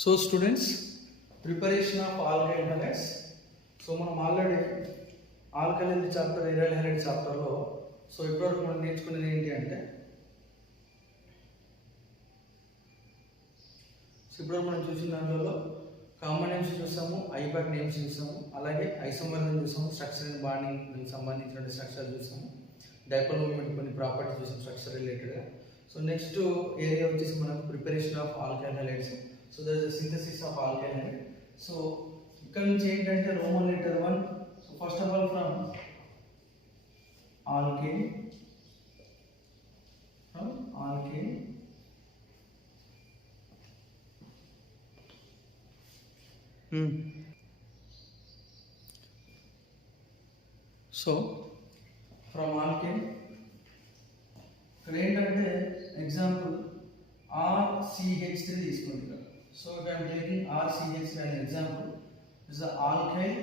So students, preparation of alkyl halides. So మనం already alkyl chapter aryl halide చాప్టర్లో so ఇప్పటివరకు మనం నేర్చుకునేది ఏంటి అంటే ఇప్పటివరకు మనం చూసిన దాంట్లో కామన్ నేమ్స్ చూసాము, ఐపాక్ నేమ్స్ చూసాము, అలాగే ఐసోమర్ చూసాము, స్ట్రక్చర్ అండ్ బాండింగ్ సంబంధించిన స్ట్రక్చర్ చూసాము, డైపోల్ మూవ్మెంట్ కొన్ని ప్రాపర్టీస్ చూసాము స్ట్రక్చర్ రిలేటెడ్గా. సో నెక్స్ట్ ఏరియా వచ్చేసి మనకు preparation of alkyl halides. So there is the synthesis of alkyl halide. So ఇక్కడ నుంచి ఏంటంటే roman letter 1. So first of all from alkane so from alkane ఇక్కడ ఏంటంటే ఎగ్జాంపుల్ RCH3 తీసుకుంటాం. So if I am taking RCH3 as an example, is the alkane.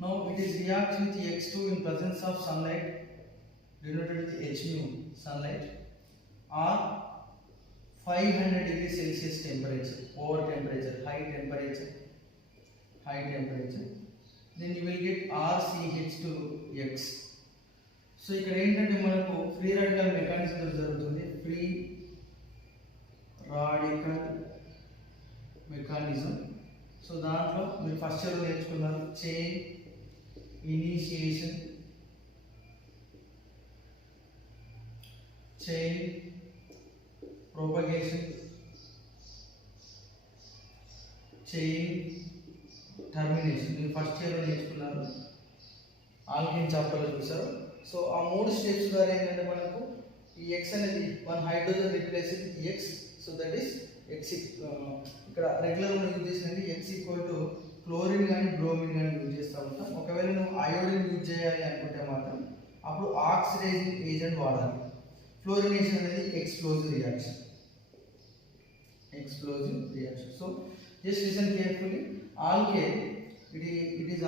Now it is reacts with X2 in presence of sunlight, denoted with H nu, sunlight, or 500 degrees Celsius temperature, high temperature. Then you will get RCH2X. So ఇక్కడ ఏంటంటే మనకు free radical mechanism జరుగుతుంది. Free radical mechanism. So దాంట్లో మీరు first year నేర్చుకున్నారు chain initiation, chain propagation, chain termination. మీరు first year నేర్చుకున్నారు, ఆల్కేన్ చాప్టర్లో చూసారు. సో ఆ మూడు స్టెప్స్ ద్వారా ఏంటంటే మనకు ఈ ఎక్స్ అనేది one hydrogen replace X. So that is X. ఇక్కడ రెగ్యులర్ మనం యూజ్ చేసినది ఎక్స్ ఈక్వల్ టు క్లోరిన్ కానీ బ్రోమిన్ కానీ యూజ్ చేస్తూ ఉంటాం. ఒకవేళ నువ్వు అయోడిన్ యూజ్ చేయాలి అనుకుంటే మాత్రం అప్పుడు ఆక్సిడైజింగ్ ఏజెంట్ వాడాలి. ఫ్లోరినేషన్ అనేది explosive reaction. So just listen carefully. Alkane it is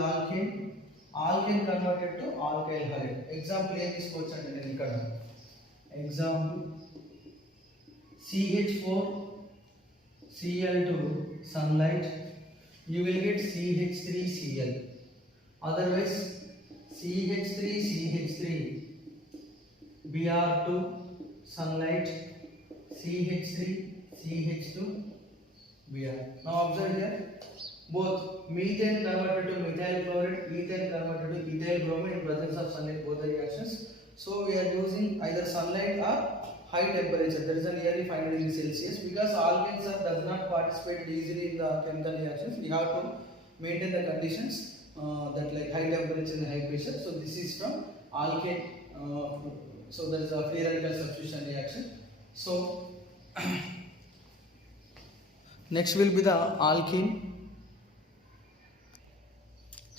alkane converted to alkyl halide. Example ఏం తీసుకోవచ్చు అంటే నేను ఇక్కడ example CH4Cl2 sunlight, you will get CH3Cl. Otherwise CH3 Br2 sunlight, CH2 Br. Now observe here, both methane converted to methyl chloride, ethane converted to ethyl bromide in presence of sunlight, both the reactions. So we are using either sunlight or high temperature, that is nearly 500 degrees Celsius, because alkanes does not participate easily in the chemical reactions. We have to maintain the conditions that like high temperature and high pressure. So this is from alkane. So there is a free radical substitution reaction. So next will be the alkene.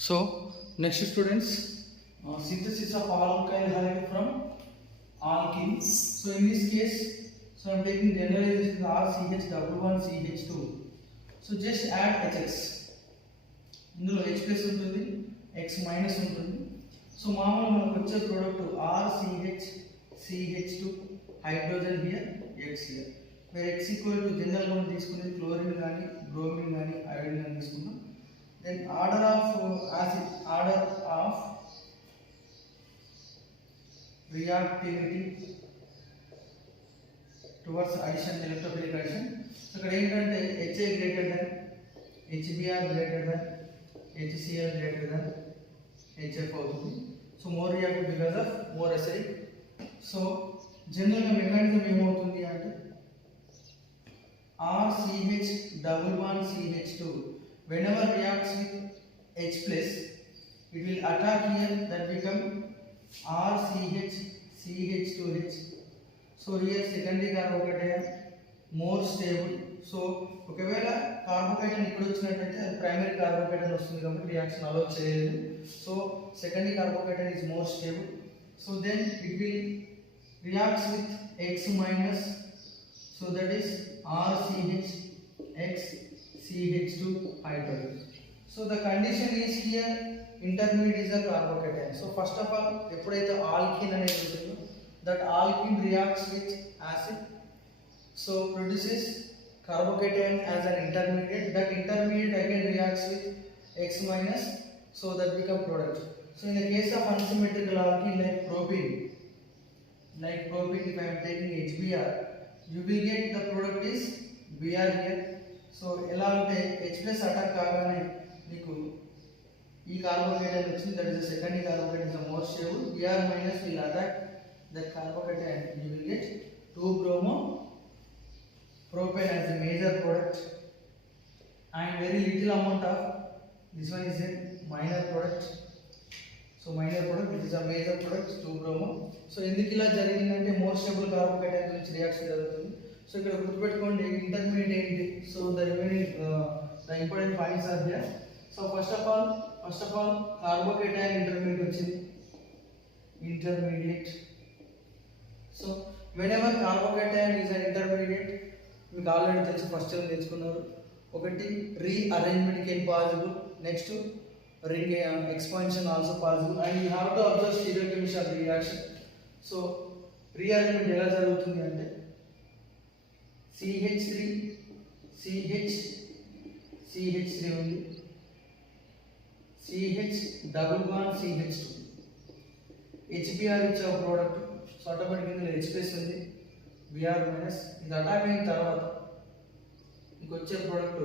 So next students, synthesis of alkyl halide from alkenes. So in this case, so I am taking generalization RCH11CH2. So just add HX. ఇందులో H plus ఉంటుంది, X minus ఉంటుంది. So మామూలుగా మనకు వచ్చే product RCH2 hydrogen here, X here. Where X equal to general మనం తీసుకునేది క్లోరిన్ కానీ బ్రోమిన్ కానీ అయోడిన్ కానీ తీసుకున్నాం. Then order of reactivity towards addition, electrophilic addition. So ఇక్కడ ఏంటంటే HA greater than HBr greater than HCl greater than HF అవుతుంది. So more reactive because of more acidic. So జనరల్గా మెకానిజం ఏమవుతుంది అంటే RCH11CH2 whenever reacts with H plus, it will attack here, that become RCH2H. So here secondary carbocation more stable. So ఒకవేళ కార్బోకేటన్ ఇక్కడ వచ్చినట్లయితే అది ప్రైమరీ కార్బోకేటన్ వస్తుంది కాబట్టి రియాక్షన్ అలో చేయలేదు. So secondary carbocation is more stable. So then it will reacts with X minus. So that is RCH(X)CH2 hydrogen. So the condition is here, intermediate is a carbocation. So first of all, ఎప్పుడైతే ఆల్కీన్ అనేది ఉంటుందో, that alkene reacts with acid, so produces carbocation as an intermediate. That intermediate again reacts with X minus, so that become product. So in the case of unsymmetrical alkene like propene, if I am taking HBr, you will get the product is Br here. So ఎలా అంటే H plus attack కాగానే మీకు ఈ కార్బోకేటైన్ వచ్చింది, that is the secondary carbocation is the more stable. Br minus will attack that carbocation, you will get 2-bromo propane as a major product, and very little amount of this one is a minor product. So minor product, it is a major product 2-bromo. So ఎందుకు ఇలా జరిగిందంటే more stable కార్బోకేటైన్ నుంచి రియాక్షన్ జరుగుతుంది. సో ఇక్కడ గుర్తుపెట్టుకోండి intermediate ఏంటి. So the remaining the important points are here. So first of all carbocation intermediate వచ్చింది, intermediate. So whenever carbocation is an intermediate, మీకు ఆల్రెడీ తెలుసు, ఫస్ట్ టైం తెలుసుకున్నారు. ఒకటి rearrangement can possible, next ring expansion also possible, and you have to observe stereochemical reaction. So rearrangement ఎలా జరుగుతుంది అంటే CH3 ఉంది, CH double bond CH2, HBr ఇచ్చే ఒక ప్రోడక్ట్. సో ఆటోమేటిక్ ఇందులో H ప్లస్ ఉంది, Br మైనస్. ఇది అటాక్ అయిన తర్వాత మీకు వచ్చే product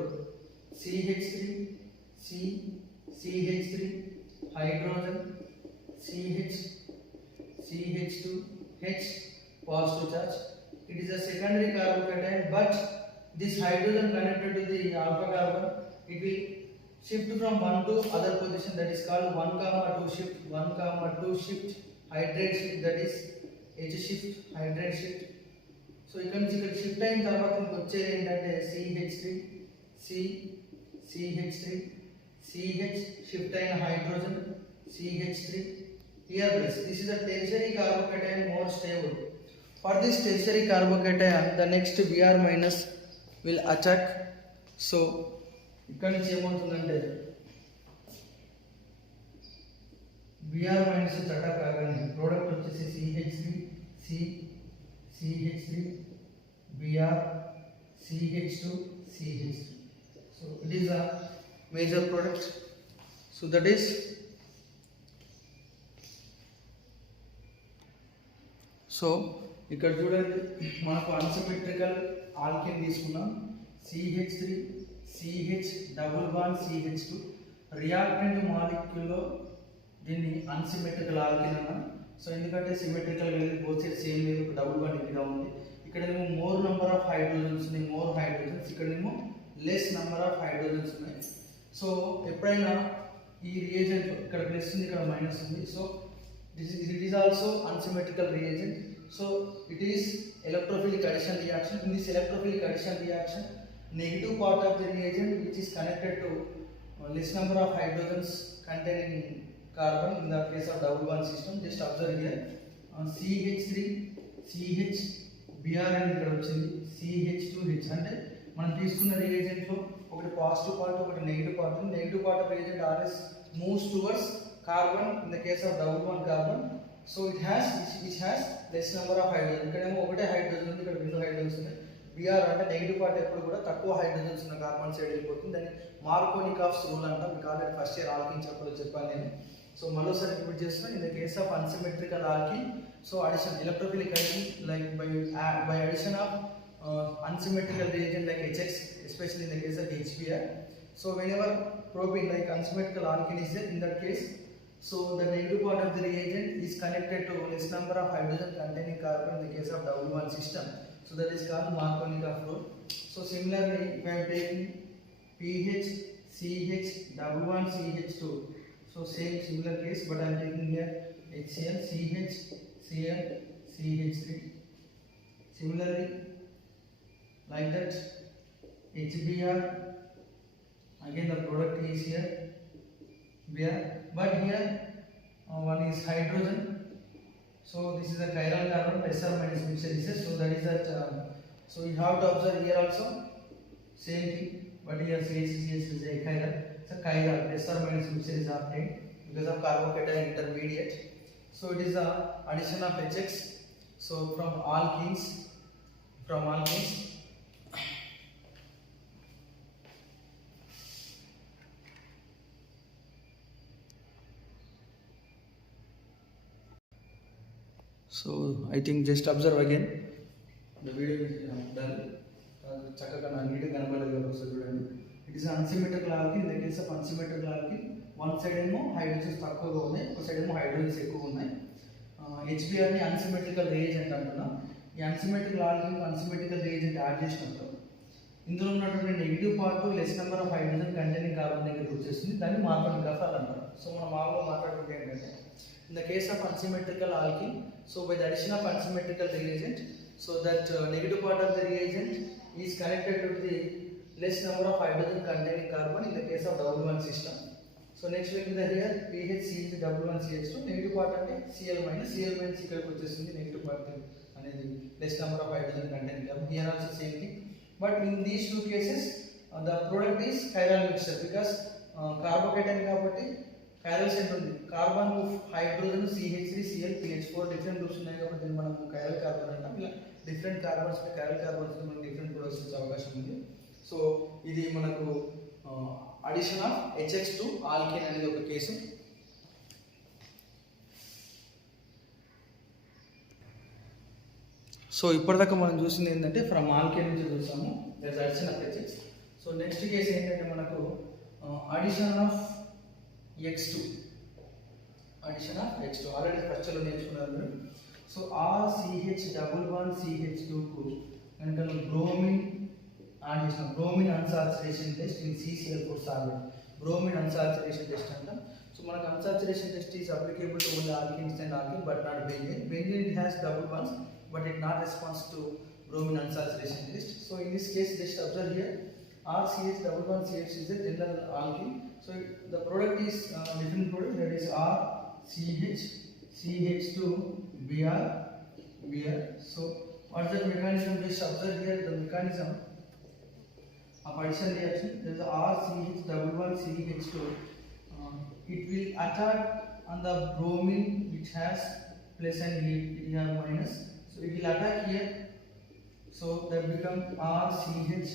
CH3 hydrogen, CH2 H positive charge. It is a secondary carbocation, but this hydrogen connected to the alpha carbon, it will shift from one to other position, that is called 1,2 shift, 1,2 shift, hydrate shift, that is H shift, hydrate shift. So ఇక్కడ నుంచి ఇక్కడ షిఫ్ట్ అయిన తర్వాత మీకు వచ్చేది ఏంటంటే CH3 CH shift అయిన hydrogen CH3 here plus. This is a tertiary carbocation, more stable. For this tertiary carbocation, the next Br minus will attack. So ఇక్కడ నుంచి ఏమవుతుందంటే Br minus అటాక్ కాగానే ప్రోడక్ట్ వచ్చేసి CH3 Br CH2 CH3. So it is a major product. So that is ఇక్కడ చూడండి, మనకు unsymmetrical alkane తీసుకున్నాం, CH3 CH double bond CH2. Reactant మాలిక్యూల్లో దీన్ని అన్సిమెట్రికల్ ఆల్కేన్ అన్నాం. సో ఎందుకంటే సిమెట్రికల్ వెళ్ళి బోత్ సైడ్స్ సేమ్ లేదు, ఒక డబుల్ బాండ్ ఇక్కడ ఉంది. ఇక్కడేమో మోర్ నెంబర్ ఆఫ్ హైడ్రోజన్స్ ఉన్నాయి, మోర్ హైడ్రోజన్స్, ఇక్కడేమో లెస్ నెంబర్ ఆఫ్ హైడ్రోజన్స్ ఉన్నాయి. సో ఎప్పుడైనా ఈ రియేజెంట్ ఇక్కడ ప్లస్ ఉంది, ఇక్కడ మైనస్ ఉంది. So it is also unsymmetrical reagent. So it is electrophilic addition reaction. In this electrophilic addition reaction, negative part of the reagent which is connected to less number of hydrogens containing carbon in the case of double bond system. Just observe here, CH3 CH Br అని ఇక్కడ వచ్చింది, CH2H. అంటే మనం తీసుకున్న రియేజెంట్ లో ఒకటి positive part, ఒకటి negative part. Negative part of reagent always moves towards carbon in the case of double bond carbon. So it has less number of hydrogen. ఇక్కడేమో ఒకటే హైడ్రోజన్ ఉంది, ఇక్కడ రెండు హైడ్రోజన్స్ ఉన్నాయి. Br అంటే నెగిటివ్ పార్ట్ ఎప్పుడు కూడా తక్కువ హైడ్రోజన్స్ ఉన్న కార్బన్ సైడ్ వెళ్ళిపోతుంది. దాన్ని మార్కోనికాఫ్స్ రూల్ అంటాం. మీకు ఆల్రెడీ ఫస్ట్ ఇయర్ ఆల్కిన్ చెప్పడం చెప్పాను నేను. సో మరోసారి రిపీట్ చేస్తున్నాను. In the case of unsymmetrical alkene, so addition electrophilic addition like by addition of unsymmetrical reagent like HX, especially in the case of HBr. So whenever propene like unsymmetrical alkene is there, in that case, so the negative part of the reagent is connected to less number of hydrogen containing carbon in the case of double bond system. So that is called Markovnikov rule. So similarly, if I am taking pH CH double bond CH2, so same similar case, but I am taking here HCl CH Cl CH3. Similarly, like that HBr, again the product is here Br, but here one is hydrogen. So this is a chiral carbon, plus or minus mixture is there. So that is that. So you have to observe here also same thing, but here CH is a chiral. So chiral plus or minus mixture is obtained because of carbocation intermediate. So it is a addition of HX. So from alkenes So I think just observe again. The video is done. చక్కగా నా నీట్గా కనబడలేదు ఒకసారి చూడండి. It is unsymmetrical alkene. In the case of unsymmetrical alkene one side ఏమో హైడ్రోజన్స్ తక్కువగా ఉన్నాయి, ఒక సైడ్ ఏమో హైడ్రోజన్స్ ఎక్కువ ఉన్నాయి. హెచ్బిఆర్ని అన్సిమెట్రికల్ రియేజెంట్ అంటున్నాం. ఈ unsymmetrical alkene unsymmetrical reagent add చేసినప్పుడు ఇందులో ఉన్నటువంటి negative part less number of hydrogen containing carbon దగ్గర వచ్చేస్తుంది, దాన్ని మార్బన్ గ్రాఫాల్ అంటారు. సో మనం మామూలుగా మాట్లాడుకుంటే ఏంటంటే in the case of unsymmetrical alkene, so by the addition of unsymmetrical reagent, so that negative part of the reagent is connected to the less number of hydrogen containing carbon in the case of double bond system. So next will be the here PHCl double bond CH2 negative part అంటే Cl minus ఇక్కడికి వచ్చేస్తుంది negative part అనేది less number of hydrogen containing carbon. Here also same thing, but in these two cases the product is chiral mixture because carbocation కాబట్టి chiral center ఉంది. Carbon hydrogen CH3Cl PH4 different groups ఉన్నాయి కాబట్టి మనం chiral carbon అంటాం. ఇలా different carbons chiral carbons మనకి different products వచ్చే అవకాశం ఉంది. సో ఇది మనకు అడిషన్ ఆఫ్ HX2 ఆల్కేన్ అనేది ఒక కేసు. సో ఇప్పటిదాకా మనం చూసింది ఏంటంటే ఫ్రమ్ ఆల్కేన్ నుంచి చూసాము that is addition of HX. So next case ఏంటంటే మనకు addition of X2, addition of X2 already first లో నేర్చుకున్నారు మీరు. So RCH double bond CH2 కు కనుక బ్రోమిన్ యాడ్ చేసిన bromine unsaturation test in CCl4 solvent, bromine unsaturation test అంటాం. సో మనకు unsaturation test is applicable to only alkynes and alkene but not benzene. Benzene it has double bonds but it not responds to bromine unsaturation test. So in this case just observe here RCH double bond CH is a general alkene. So the product is different product, that is RCH CH2 Br. So what is the mechanism? Just observe here the mechanism of addition reaction. There is RCH double bond CH2. It will attack on the bromine which has plus and here minus. So it will attack here. So that become RCH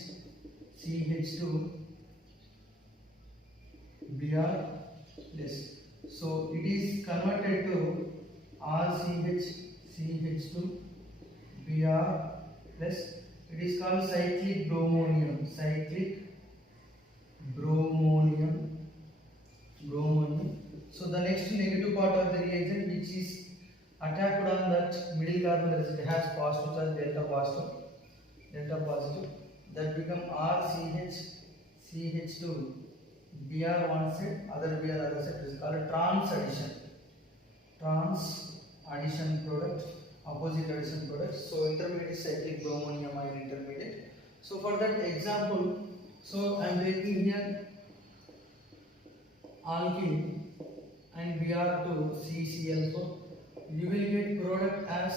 CH2 Br plus. So it is converted to RCH CH2 Br plus. It is called cyclic bromonium. So the next negative part of the reagent which is attacked on that middle carbon, that is, it has positive charge delta positive, that become RCH CH2 Br one side, other Br other side. It is called trans addition product, opposite addition product. So intermediate cyclic bromonium ion intermediate. So for that example, so I am taking here alkene and Br2 CCl4. You will get product as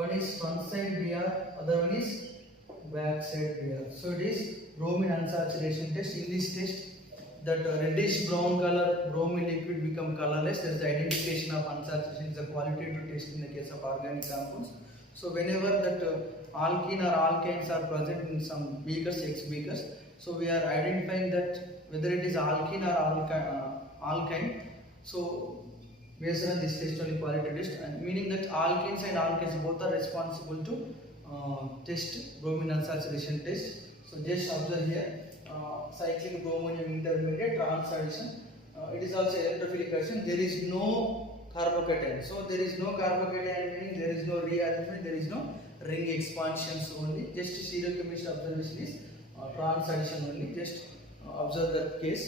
one is front side Br, other one is back side Br. So it is bromine unsaturation test. In this test, that reddish brown color bromine liquid become colorless. There is the identification of unsaturation. Is a qualitative test in the case of organic compounds. So whenever that alkene or alkanes are present in some beakers, X beakers, so we are identifying that whether it is alkene or alkyne. So based on this test only qualitative test, and meaning that alkenes and alkanes both are responsible to test bromine unsaturation test. So just observe here cyclic bromonium intermediate trans addition. It is also electrophilic addition. There is no carbocation. So there is no carbocation meaning there is no rearrangement, there is no ring expansions only. Just stereochemistry observation is trans addition only. Just observe that case.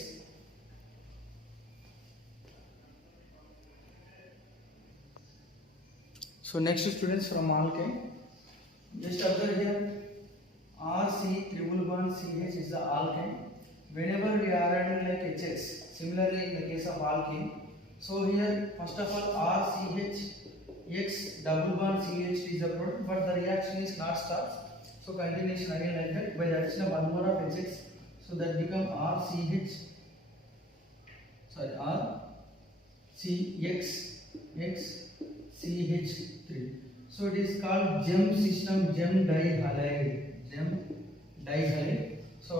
So next students from alkane, just observe here RC triple bond CH is the alkane. Whenever we are adding like HX, similarly in the case of alkene, so here first of all RCH X double bond CH is the product, but the reaction is not stopped. So continuation again like that by the addition of one more of HX, so that become RCH CH3. So it is called gem system, gem dihalide. So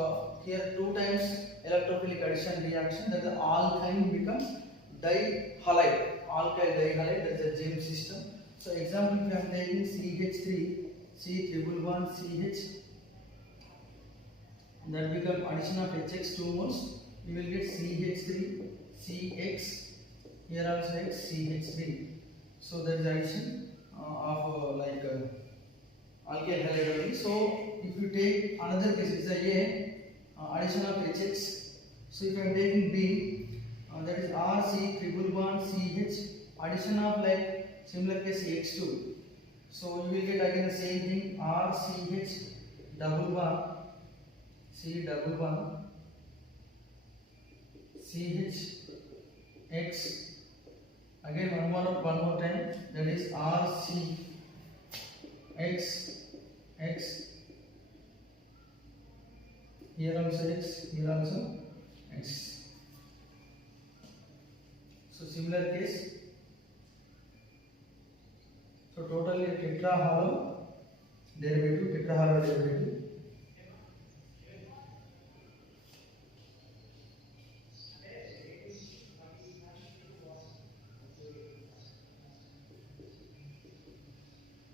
here two times electrophilic addition reaction, that the alkyne becomes dihalide, alkyl dihalide, that is the gem system. So example, if I am taking CH3, C triple bond CH, that become addition of HX 2 moles, you will get CH3, CX, here also X, CH3. So that is addition of alkyl halide only. So if you take another case, it's a addition of HX. So if I am taking B, that is RC triple bond CH, addition of like similar case X2. So you will get again the same thing, RCH double bond, C double bond, CH X. Again one more time, that is RC X X. Here also X, here also X. So similar case. So totally tetra hollow derivative, tetra hollow derivative.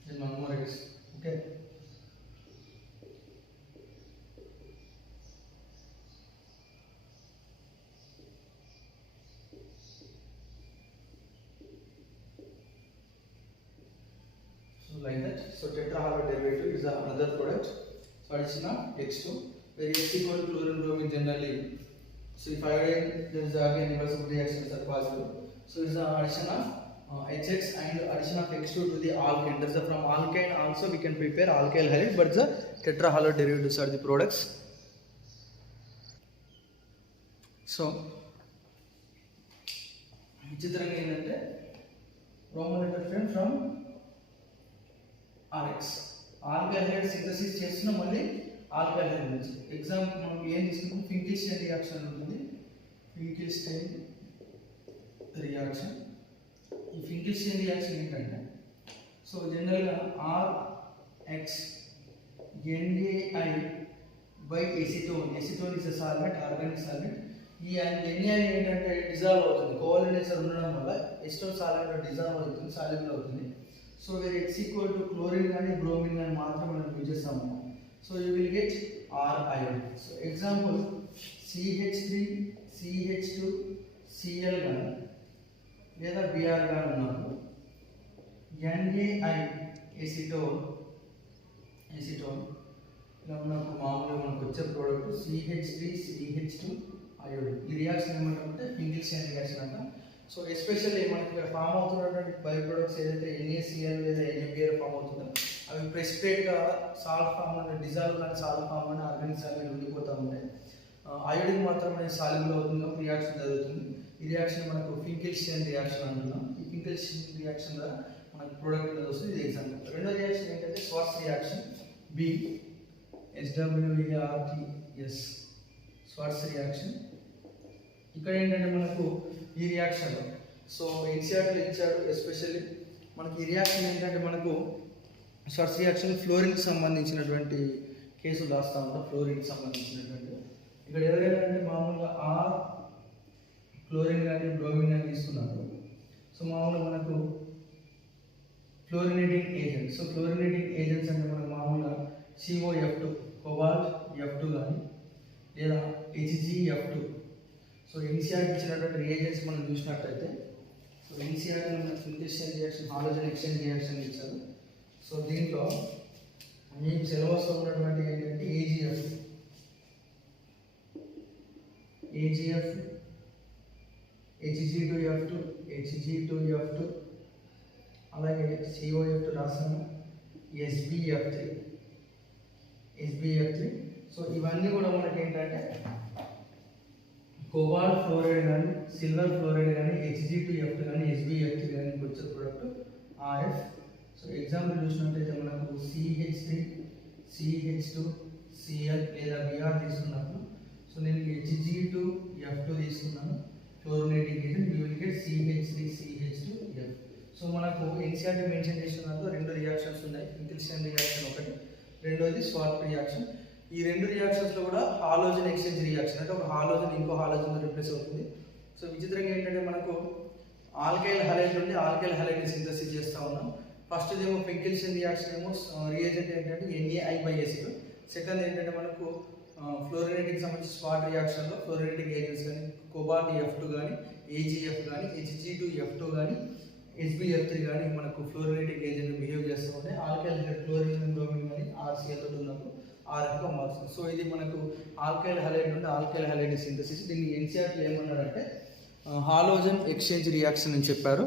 Then one more X. Okay. Like that. So tetra hollow derivative is another product. So addition of X2, where X equal to chlorine bromine generally. So if iodine, there is again reversible reactions are possible. So it is the addition of HX and addition of X2 to the alkane. That's from alkane also we can prepare alkyl halide, but the tetra hollow derivatives are the products. So విచిత్రంగా ఏంటంటే Roman different from RX. Alkyl hydride synthesis చేస్తున్న మళ్ళీ alkyl hydride నుంచి ఎగ్జాంపుల్ మనం ఏం తీసుకుంటాం, ఫింకిల్స్టైన్ రియాక్షన్ ఉంటుంది. ఫింకిల్స్టైన్ రియాక్షన్, ఈ ఫింకిల్స్టైన్ రియాక్షన్ ఏంటంటే, సో జనరల్గా RX NaI by acetone, acetone is a solvent, organic solvent. ఈ NaI ఏంటంటే డిజాల్వ్ అవుతుంది, కోవలెంట్ నేచర్ ఉండడం వల్ల ఎసిటోన్ సాల్వెంట్ డిజాల్వ్ అవుతుంది, సాల్యుబుల్ అవుతుంది. So where X equal to chlorine కానీ బ్రోమిన్ కానీ మాత్రం మనం యూజ్ చేస్తాము. So you will get R ion. So example CH3 CH2 Cl కానీ లేదా Br కానీ ఉన్నప్పుడు NaI ఎసిటోన్ ఇలా ఉన్నప్పుడు మామూలుగా మనకు వచ్చే ప్రోడక్ట్ CH3 CH2 అయోడిన్. ఈ రియాక్షన్ ఏమంటారంటే ఫింకిల్స్టైన్ రియాక్షన్ అంటాం. సో ఎస్పెషల్లీ మనకి ఇక్కడ ఫామ్ అవుతున్నటువంటి బై ప్రొడక్ట్స్ ఏదైతే NaCl లేదా NaBr ఫామ్ అవుతుందో అవి ప్రెసిపిటేట్గా సాల్ట్ ఫామ్ అంటే డిజాల్వ్ కానీ సాల్ట్ ఫామ్ అని ఆర్గానిక్ సాల్వెంట్ ఉండిపోతూ ఉంటాయి. అయోడిన్ మాత్రం అనేది సాల్యుబుల్ అవుతుంది, రియాక్షన్ జరుగుతుంది. ఈ రియాక్షన్ మనకు ఫింకిల్స్టైన్ రియాక్షన్ అంటున్నాం. ఈ ఫింకిల్స్టైన్ రియాక్షన్ ద్వారా మనకు ప్రోడక్ట్ అనేది వస్తుంది. ఇది ఎగ్జాంపుల్. రెండో రియాక్షన్ ఏంటంటే swords reaction, SWARTS swords reaction. ఇక్కడ ఏంటంటే మనకు ఈ రియాక్షన్, సో ఎన్సీఆర్టీలో ఇచ్చాడు ఎస్పెషల్లీ మనకి ఈ రియాక్షన్ ఏంటంటే మనకు స్వార్ట్స్ రియాక్షన్ ఫ్లోరిన్కి సంబంధించినటువంటి కేసులు రాస్తూ ఉంటాం. ఫ్లోరిన్కి సంబంధించినటువంటి ఇక్కడ ఎవరైనా అంటే మామూలుగా R క్లోరిన్ కానీ బ్రోమిన్ కానీ తీసుకున్నారు. సో మామూలుగా మనకు fluorinating agent. So fluorinating agents అంటే మనకు మామూలుగా COF2 కోబాల్ట్ F2 కానీ లేదా HgF2. సో ఎన్సీఆర్ ఇచ్చినటువంటి రియేజెంట్స్ మనం చూసినట్లయితే, సో ఎన్సీఆర్ మనకు ఫింకిల్స్టైన్ రియాక్షన్, హాలోజన్ ఎక్స్చేంజ్ రియాక్షన్ ఇచ్చారు. సో దీంట్లో మీకు సిలబస్లో ఉన్నటువంటి ఏంటంటే AgF Hg2F2 అలాగే COF2 రాసాము, SbF3. సో ఇవన్నీ కూడా మనకి ఏంటంటే కోబాల్ట్ ఫ్లోరైడ్ కానీ సిల్వర్ ఫ్లోరైడ్ కానీ Hg2F2 కానీ SbF3 కానీ వచ్చే ప్రోడక్ట్ RF. సో ఎగ్జాంపుల్ చూసినట్లయితే మనకు CH3 CH2 Cl లేదా Br తీసుకున్నప్పుడు, సో నేను Hg2F2 తీసుకున్నాను fluorinating agent, you will get CH3 CH2F. So మనకు ఎన్సీఆర్టీ మెన్షన్ చేస్తున్నప్పుడు రెండు రియాక్షన్స్ ఉన్నాయి, ఫింకిల్స్టైన్ రియాక్షన్ ఒకటి, రెండోది స్వార్ట్ రియాక్షన్. ఈ రెండు రియాక్షన్స్లో కూడా హాలోజన్ ఎక్స్చేంజ్ రియాక్షన్ అంటే ఒక హాలోజన్ ఇంకో హాలోజన్తో రిప్లేస్ అవుతుంది. సో విచిత్రంగా ఏంటంటే మనకు ఆల్కైల్ హలైడ్ నుండి ఆల్కైల్ హలైడ్ని సింథసిస్ చేస్తూ ఉన్నాం. ఫస్ట్ ఏమో పెంకిల్సన్ రియాక్షన్ ఏమో రియేజెంట్ ఏంటంటే NaI/Acid. సెకండ్ ఏంటంటే మనకు ఫ్లోరినేటింగ్ సంబంధించి స్పాట్ రియాక్షన్లో ఫ్లోరినేటింగ్ ఏజెంట్స్ కానీ కోబాల్ట్ F2 కానీ AgF కానీ Hg2F2 కానీ HbF3 కానీ మనకు ఫ్లోరినేటింగ్ ఏజెంట్ బిహేవ్ చేస్తూ ఉంటాయి. ఆల్కైల్ క్లోరిన్ బ్రోమిన్ కానీ RCl తోటి ఉన్నప్పుడు RFగా మారుతుంది. సో ఇది మనకు ఆల్కైల్ హైలైడ్ నుండి ఆల్కైల్ హైలైడ్ సింథసిస్. దీన్ని NCERT ఏమన్నారంటే హాలోజన్ ఎక్స్చేంజ్ రియాక్షన్ అని చెప్పారు.